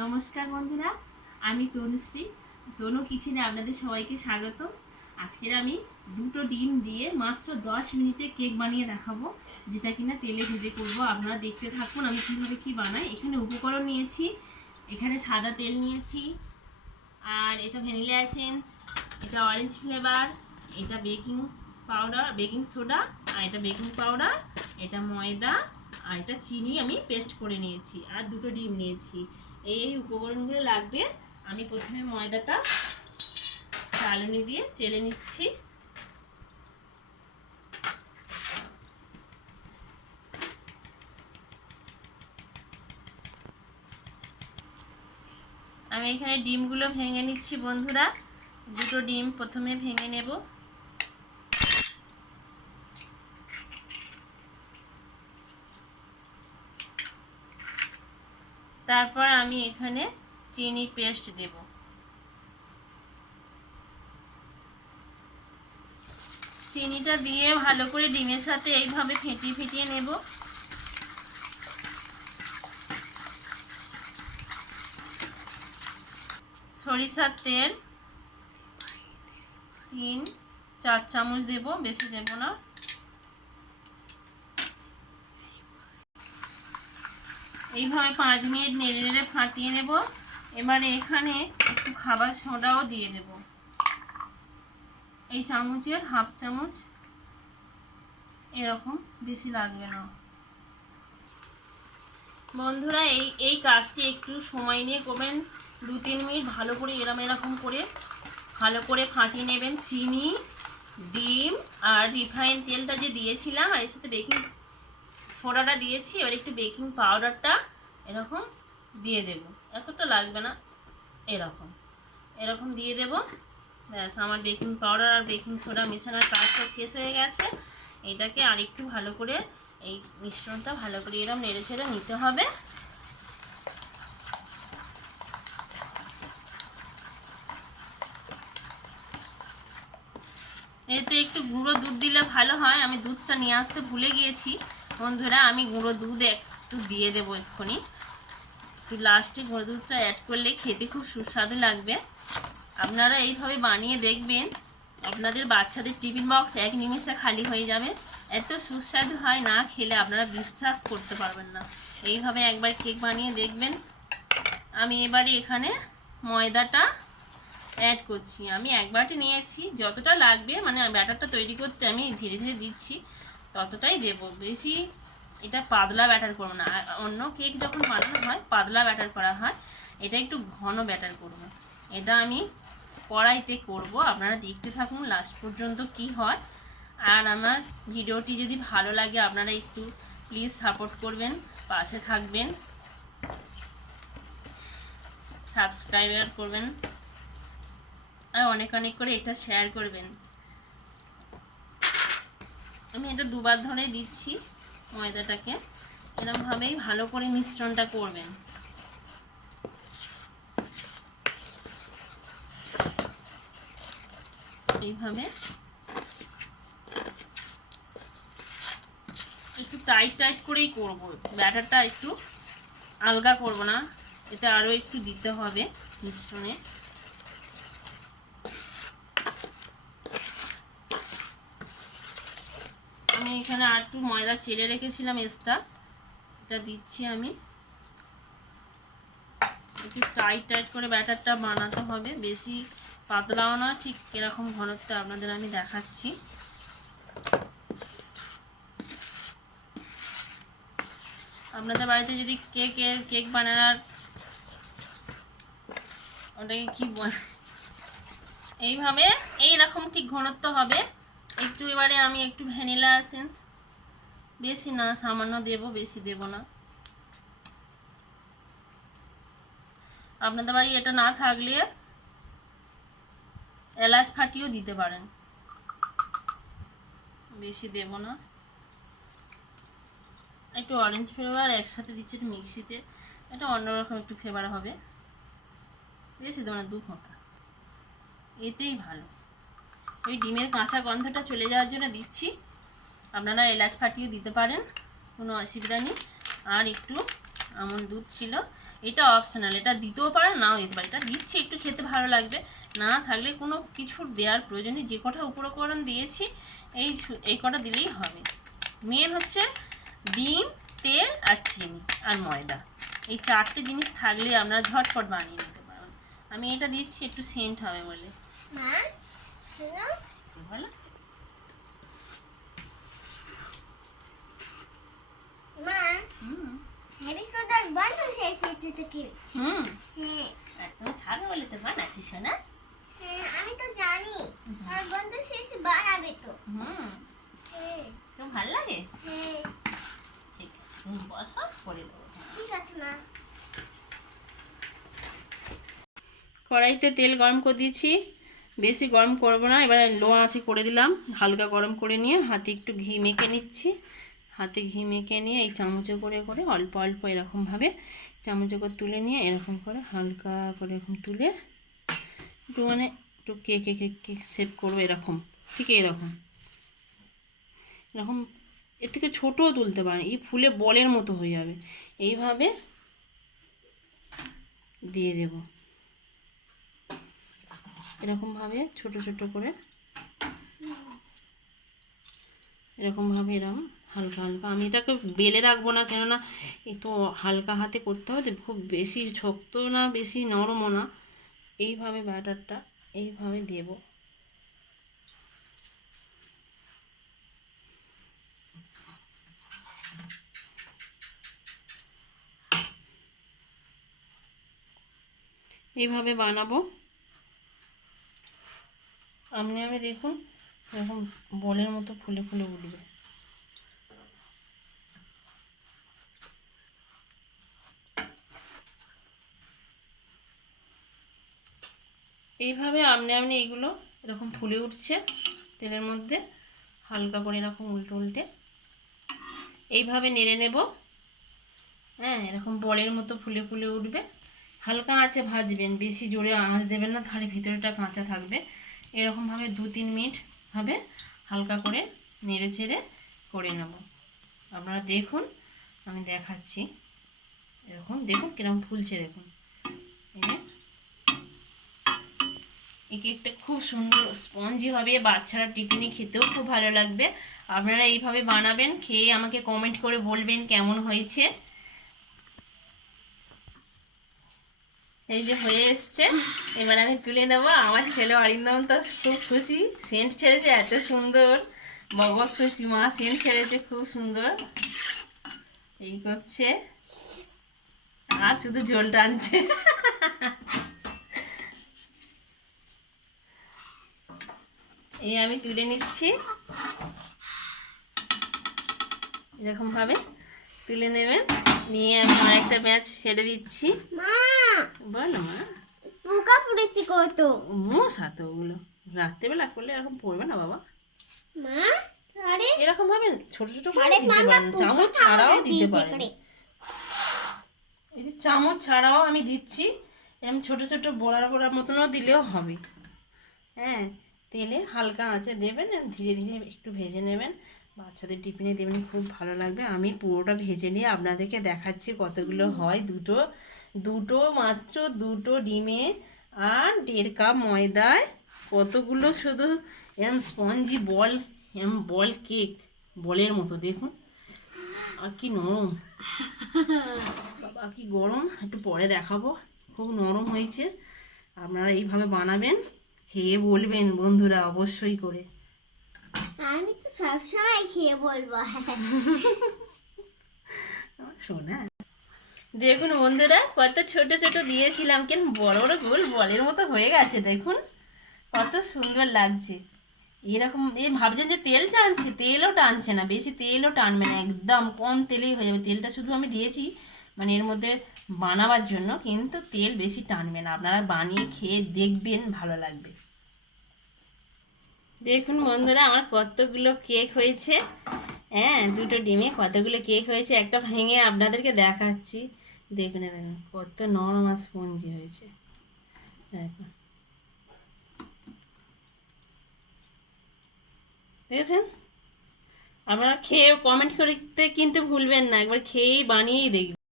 নমস্কার বন্ধুরা, আমি তনুশ্রী। তনু কিচেনে আপনাদের সবাইকে স্বাগত। আজকের আমি দুটো ডিম দিয়ে মাত্র দশ মিনিটে কেক বানিয়ে দেখাবো, যেটা কিনা তেলে ভেজে করব। আপনারা দেখতে থাকুন আমি কীভাবে কী বানাই। এখানে উপকরণ নিয়েছি, এখানে সাদা তেল নিয়েছি, আর এটা ভ্যানিলা এসেন্স, এটা অরেঞ্জ ফ্লেভার, এটা বেকিং পাউডার, বেকিং সোডা, আর এটা বেকিং পাউডার, এটা ময়দা, আর এটা চিনি আমি পেস্ট করে নিয়েছি, আর দুটো ডিম নিয়েছি। এই উপকরণগুলো লাগবে। আমি প্রথমে ময়দাটা চালনি দিয়ে চেলে নিচ্ছি। আমি এখানে ডিমগুলো ভেঙে নিচ্ছি বন্ধুরা। দুটো ডিম প্রথমে ভেঙে নেব। তারপর আমি এখানে চিনি পেস্ট দেব। চিনিটা দিয়ে ভালো করে ডিমের সাথে এইভাবে ফেটিয়ে ফেটিয়ে নেব। সরিষার তেল তিন, চার চামচ দেব, বেশি দেব না। এইভাবে পাঁচ মিনিট নেড়ে নেড়ে ফাটিয়ে নেব। এবারে এখানে একটু খাবার সোডাও দিয়ে দেব এই চামচের হাফ চামচ এরকম বেশি লাগবে না। বন্ধুরা, এই এই কাজটি একটু সময় নিয়ে করবেন। দু তিন মিনিট ভালো করে এরম এরকম করে ভালো করে ফাটিয়ে নেবেন। চিনি, ডিম আর রিফাইন তেলটা যে দিয়েছিলাম, আর এর সাথে বেকিং সোডাটা দিয়েছি, এবার একটু বেকিং পাউডারটা এরকম দিয়ে দেব। এতটা লাগবে না, এরকম। এরকম দিয়ে দেব। ব্যাস, আমার বেকিং পাউডার আর বেকিং সোডা মেশানোর কাজটা শেষ হয়ে গেছে। এটাকে আর একটু ভালো করে, এই মিশ্রণটা ভালো করে এরকম নেড়ে ছেড়ে নিতে হবে। এতে একটু গুঁড়ো দুধ দিলে ভালো হয়, আমি দুধটা নিয়ে আসতে ভুলে গিয়েছি। বন্ধুরা, আমি গুঁড়ো দুধ একটু দিয়ে দেবো এক্ষুনি। একটু লাস্টে গুঁড়ো দুধটা অ্যাড করলে খেতে খুব সুস্বাদু লাগবে। আপনারা এইভাবে বানিয়ে দেখবেন, আপনাদের বাচ্চাদের টিফিন বক্স এক নিমিষে খালি হয়ে যাবে। এত সুস্বাদু হয় না খেলে আপনারা বিশ্বাস করতে পারবেন না। এইভাবে একবার কেক বানিয়ে দেখবেন। আমি এবারে এখানে ময়দাটা অ্যাড করছি। আমি এক বাটি নিয়েছি, যতটা লাগবে মানে ব্যাটারটা তৈরি করতে আমি ধীরে ধীরে দিচ্ছি। ততটাই দেব, বেশি এটা পাতলা ব্যাটার করব না। অন্য কেক যখন বানানো হয়, পাতলা ব্যাটার করা হয়, এটা একটু ঘন ব্যাটার করব। এটা আমি কড়াইতে করব। আপনারা দেখতে থাকুন লাস্ট পর্যন্ত কি হয়। আর আমার ভিডিওটি যদি ভালো লাগে, আপনারা একটু প্লিজ সাপোর্ট করবেন, পাশে থাকবেন সাবস্ক্রাইবার করবেন, আর অনেক অনেক করে এটা শেয়ার করবেন। আমি এটা দুবার ধরে দিচ্ছি ময়দাটাকে। এরকমভাবেই ভালো করে মিশ্রণটা করবেন। এইভাবে। একটু টাইট টাইট করেই করব। ব্যাটারটা একটু আলগা করব না। এটা আরও একটু দিতে হবে মিশ্রণে আমি এখানে আর একটু ময়দা চেলে রেখেছিলাম এক্সট্রা এটা দিচ্ছি আমি। একটু টাইট টাইট করে ব্যাটারটা বানাতে হবে। বেশি পাতলাও না ঠিক এরকম ঘনত্ব আপনাদের আমি দেখাচ্ছি। আপনাদের বাড়িতে যদি কেকের কেক বানানোর ওটাকে কি বল? এইভাবে, এইরকম ঠিক ঘনত্ব হবে। একটু এবারে আমি একটু ভ্যানিলা এসেন্স। বেশি না, সামান্য দেব, বেশি দেব না। আপনাদের বাড়ি এটা না থাকলে এলাচ ফাটিয়েও দিতে পারেন। বেশি দেব না। একটু অরেঞ্জ ফ্লেভার একসাথে দিচ্ছি একটু মিক্সিতে। এটা অন্যরকম একটু ফ্লেভার হবে। বেশি দেবো না, দু ফোঁটা। এতেই ভালো। ওই ডিমের কাঁচা গন্ধটা চলে যাওয়ার জন্য দিচ্ছি। আপনারা এলাচ ফাটিয়ে দিতে পারেন, কোনো অসুবিধা নেই। আর একটু আমন দুধ ছিল, এটা অপশনাল এটা দিতেও পারেন, নাও দিতে পারো এটা দিচ্ছি, একটু খেতে ভালো লাগবে। না থাকলে কোনো কিছুর দেওয়ার প্রয়োজন নেই, যে কটা উপকরণ দিয়েছি, এই এই কটা দিলেই হবে। মেন হচ্ছে ডিম, তেল আর চিনি আর ময়দা। এই চারটে জিনিস থাকলে আপনারা ঝটপট বানিয়ে নিতে পারবেন আমি এটা দিচ্ছি, একটু সেন্ট হবে বলে। হ্যাঁ। আর তুমি খাবে বলে তো বানাচ্ছিস না? হ্যাঁ আমি তো জানি। আর বন্ধু শেষ বানাবে তো। হুম। হ্যাঁ। তো ভালো লাগে? ঠিক আছে তুমি বসো করে দেবো। ঠিক আছে মা। কড়াইতে তেল গরম করে দিয়েছি। বেশি গরম করব না। এবারে লো আঁচে করে দিলাম। হালকা গরম করে নিয়ে হাতে একটু ঘি মেখে নিচ্ছি। হাতে ঘি মেখে নিয়ে এই চামচে করে করে অল্প অল্প এরকমভাবে চামচে করে তুলে নিয়ে এরকম করে হালকা করে এরকম তুলে একটু মানে একটু কেকে, কেক কেক সেভ করব এরকম। ঠিক এরকম। এরকম এর থেকে ছোটও তুলতে পারেন এই ফুলে বলের মতো হয়ে যাবে। এইভাবে দিয়ে দেবো। এরকমভাবে, ছোট ছোট করে। এরকমভাবে এরকম হালকা হালকা। আমি এটাকে বেলে রাখব না, কেননা তো হালকা হাতে করতে হবে খুব বেশি শক্ত না, বেশি নরমও না। এইভাবে ব্যাটারটা এইভাবে দেব। এইভাবে বানাবো। আপনি আমি দেখুন, এরকম বলের মতো ফুলে ফুলে উঠবে। এইভাবে আপনি আপনি এইগুলো এরকম ফুলে উঠছে, তেলের মধ্যে হালকা করে এরকম উল্টে উল্টে। এইভাবে নেড়ে নেব। হ্যাঁ এরকম বলের মতো ফুলে ফুলে উঠবে। হালকা আঁচে ভাজবেন, বেশি জোরে আঁচ দেবেন না, তাহলে ভিতরেটা কাঁচা থাকবে। এরকমভাবে দু তিন মিনিট ভাবে হালকা করে নেড়ে চেড়ে করে নেব। আপনারা দেখুন, আমি দেখাচ্ছি। এরকম দেখুন কীরকম ফুলছে, দেখুন। এই কেকটা খুব সুন্দর স্পঞ্জি হবে, বাচ্চারা টিফিনে খেতেও খুব ভালো লাগবে। আপনারা এইভাবে বানাবেন, খেয়ে আমাকে কমেন্ট করে বলবেন কেমন হয়েছে। এই যে হয়ে এসছে। এবার আমি তুলে নেব। আমার ছেলে অরিন্দম তো খুব খুশি। সেন্ট ছেড়েছে, এত সুন্দর। বগব খুশি, মা সেন্ট ছেড়েছে, খুব সুন্দর। এই করছে। আর শুধু ঝোল টানছে। এই আমি তুলে নিচ্ছি। এরকম ভাবে তুলে নেবেন। নিয়ে আমি আরেকটা ম্যাচ ছেড়ে দিচ্ছি। মা বলো মা পোকা পড়েছে কত মশা তো ওগুলো রাত্রেবেলা করলে এরকম পড়বে না বাবা মা আরে এরকম ভাবে ছোট ছোট করে দিতে পারেন চামচ ছাড়াও দিতে পারেন এই যে চামচ ছাড়াও আমি দিচ্ছি এরকম ছোট ছোট বড়ার বড়ার মতনও দিলেও হবে হ্যাঁ তেলে হালকা আঁচে দেবেন ধীরে ধীরে একটু ভেজে নেবেন বাচ্চাদের টিফিনে দেবেন খুব ভালো লাগবে। আমি পুরোটা ভেজে নিয়ে আপনাদেরকে দেখাচ্ছি কতগুলো হয়। দুটো দুটো মাত্র দুটো ডিমে আর দেড় কাপ ময়দায় কতগুলো শুধু M spongy ball M ball cake বলের মতো দেখুন। আর কি নরম। বাবা কি গরম। একটু পরে দেখাবো। খুব নরম হয়েছে। আপনারা এইভাবে বানাবেন খেয়ে বলবেন বন্ধুরা অবশ্যই করে। আমি তো সবসময় খেয়ে বলব। সোনা দেখুন বন্ধুরা, কত ছোট ছোট দিয়েছিলাম কেন বড় বড় গোল বলের মতো হয়ে গেছে, দেখুন। কত সুন্দর লাগছে। এরকম, এ ভাবছেন যে তেল টানছে, তেলও টানছে না, বেশি তেলও টানবে না, একদম কম তেলেই হয়ে যাবে। তেলটা শুধু আমি দিয়েছি মানে এর মধ্যে বানাবার জন্য, কিন্তু তেল বেশি টানবে না। আপনারা বানিয়ে খেয়ে দেখবেন, ভালো লাগবে। দেখুন বন্ধুরা, আমার কতগুলো কেক হয়েছে। হ্যাঁ দুটো ডিমে কতগুলো কেক হয়েছে, একটা ভেঙে আপনাদেরকে দেখাচ্ছি। দেখুন দেখুন, কত নরম আর স্পঞ্জি হয়েছে। দেখুন। দেখেছেন? আপনারা খেয়ে কমেন্ট করতে কিন্তু ভুলবেন না, একবার খেয়েই বানিয়েই দেখবেন।